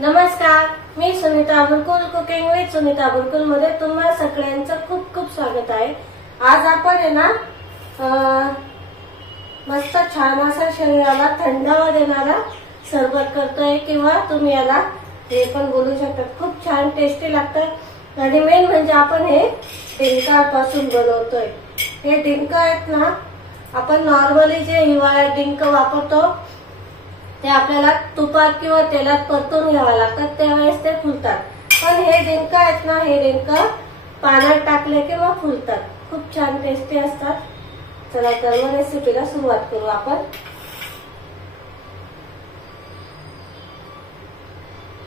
नमस्कार, मी Sunita बुरकुल cooking with Sunita बुरकुल मध्ये तुम्हा सगळ्यांचं खूप खूप स्वागत आहे। आज आपण आहे ना मस्त छान असा शरीराला थंडावा देणारा सरबत करतोय किंवा तुम्ही याला हे पण बोलू शकता। खूप छान टेस्टी लागतं आणि मेन म्हणजे आपण हे डिंकापासून बनवतोय। हे डिंक आहेत ना, आपण नॉर्मली जे हिवाळ्यात डिंक वापरतो ते आपल्याला तुपात किंवा तेलात परतून घ्यावं लागतात, त्यावेळेस ते फुलतात। पण हे डिंक आहेत ना, हे डिंक पाण्यात टाकले किंवा फुलतात, खूप छान टेस्टी असतात। चला तर मग रेसिपीला सुरुवात करू आपण।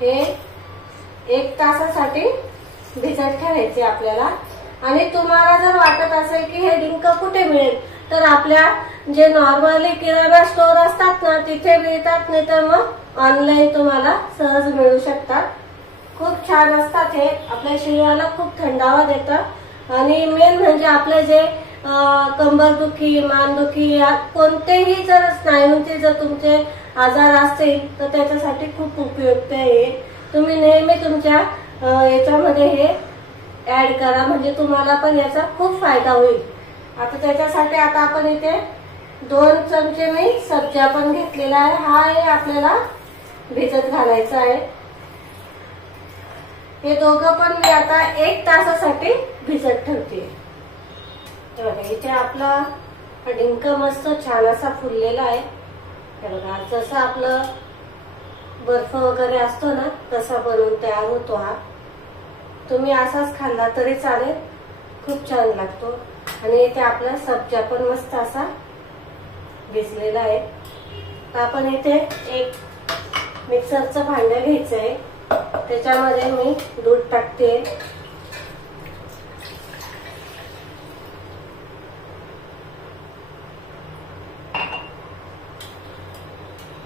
हे 1 तासासाठी भिजत ठेवायचे आपल्याला। आणि तुम्हाला जर वाटत असेल की हे डिंक कुठे मिळेल तर आपल्या जे नॉर्मली किराणा स्टोर असतात ना तिथे मिळतात, नाही तर मग ऑनलाईन तुम्हाला सहज मिळू शकतात। खूप छान असतात हे, आपल्या शरीराला खूप थंडावा देतात। आणि मेन म्हणजे आपले जे कंबरदुखी, मानदुखी या कोणतेही जर स्नायूंचे जर तुमचे आजार असतील तर त्याच्यासाठी खूप उपयुक्त आहे। तुम्ही नेहमी तुमच्या याच्यामध्ये हे ऍड करा, म्हणजे तुम्हाला पण याचा खूप फायदा होईल। आता त्याच्यासाठी आता आपण इथे 2 चमचे मी सब्जा पण घेतलेला आहे। हा आहे आपल्याला भिजत घालायचा आहे। हे दोघं पण मी आता 1 तासासाठी भिजत ठेवते। इथे आपला डिंक मस्त छान असा फुललेला आहे। हे बघा, जसं आपलं बर्फ वगैरे असतो ना तसा बनवून तयार होतो हा। तुम्ही असाच खाल्ला तरी चालेल, खूप छान लागतो। आणि इथे आपला सब्जा पण मस्त असा भिजलेला आहे। तर आपण इथे एक मिक्सरचं भांडं घ्यायचं आहे, त्याच्यामध्ये मी दूध टाकते।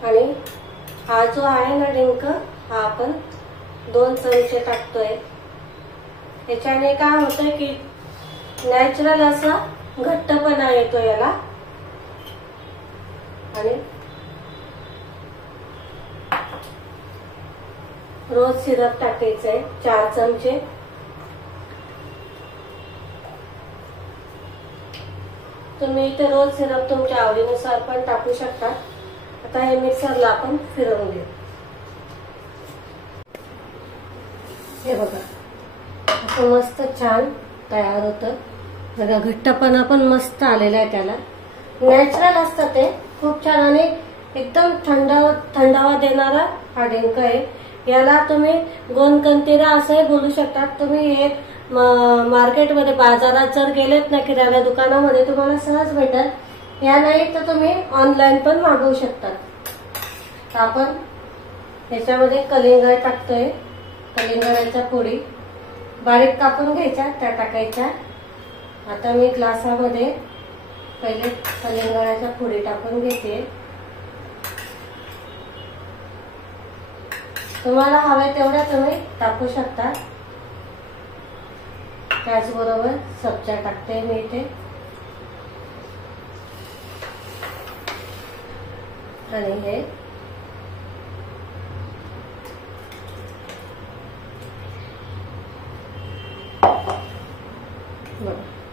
आणि हा जो आहे ना डिंक, हा आपण 2 चमचे टाकतोय। याच्याने काय होतंय की नॅचरल असा घट्टपणा येतो याला। आणि रोज सिरप टाकायचंय 4 चमचे। तुम्ही इथे रोज सिरप तुमच्या आवडीनुसार पण टाकू शकता। आता हे मिक्सरला आपण फिरवून घेऊ। हे बघा, असं मस्त छान तयार होतं बघा। घट्टपणा पण मस्त आलेला आहे, त्याला नॅचरल असतं ते, खूप छान। आणि एकदम थंडावा देणारा हा डिंक आहे। याला तुम्ही गोनकंतिरा असंही बोलू शकतात। तुम्ही हे मार्केटमध्ये बाजारात जर गेलेत ना किराणा दुकानामध्ये तुम्हाला सहज भेटेल। या नाही तर तुम्ही ऑनलाईन पण मागवू शकतात। तर आपण ह्याच्यामध्ये कलिंगड टाकतोय, कलिंगडाच्या फोडी बारीक कापून घ्यायच्या, त्या टाकायच्या। आता मी ग्लासामध्ये पहिले कलिंगडाच्या फोडी टाकून घेते। तुम्हाला हवे तेवढ्या तुम्ही टाकू शकता। त्याचबरोबर सब्जा टाकते मी इथे। आणि हे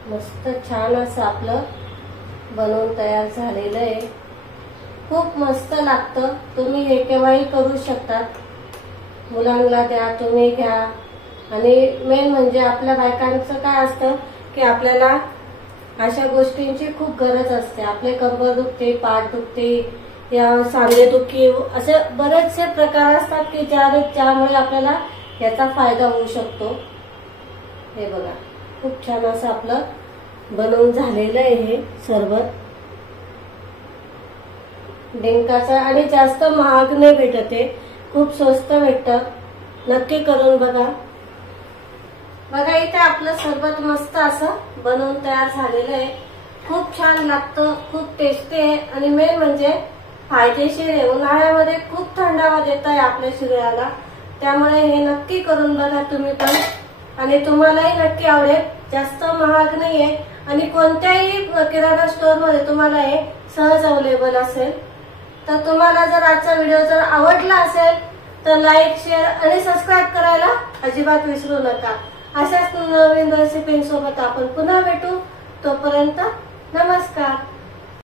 मस्त छान असं आपलं बनवून तयार झालेलं आहे। खूप मस्त लागतं, तुम्ही हे केव्हाही करू शकतात। मुलांना द्या, तुम्ही घ्या। आणि मेन म्हणजे आपल्या बायकांचं काय असतं की आपल्याला अशा गोष्टींची खूप गरज असते। आपले कंबर दुखते, पाठ दुखते या सांधे दुखी, असे बरेचसे प्रकार असतात की ज्यामुळे आपल्याला याचा फायदा होऊ शकतो। हे बघा, खूप छान असं आपलं बनवून झालेलं आहे हे सरबत डिंकाचा। आणि जास्त महाग नाही भेटत, आहे खूप स्वस्त भेटतं। नक्की करून बघा। बघा, इथे आपलं सरबत मस्त असं बनवून तयार झालेलं आहे। खूप छान लागतं, खूप टेस्टी आहे आणि मेन म्हणजे फायदेशीर आहे। उन्हाळ्यामध्ये खूप थंडावा देत आहे आपल्या शरीराला, त्यामुळे हे नक्की करून बघा तुम्ही पण। आणि तुम्हालाही नक्की आवडेल, जास्त महाग नाहीये आणि कोणत्याही किराणा स्टोर मध्ये तुम्हाला हे सहज अवेलेबल असेल। तर तुम्हाला जर आजचा व्हिडिओ जर आवडला असेल तर लाईक, शेअर आणि सबस्क्राईब करायला अजिबात विसरू नका. अशाच नवीन रेसिपींसोबत आपण पुन्हा भेटू. तोपर्यंत नमस्कार.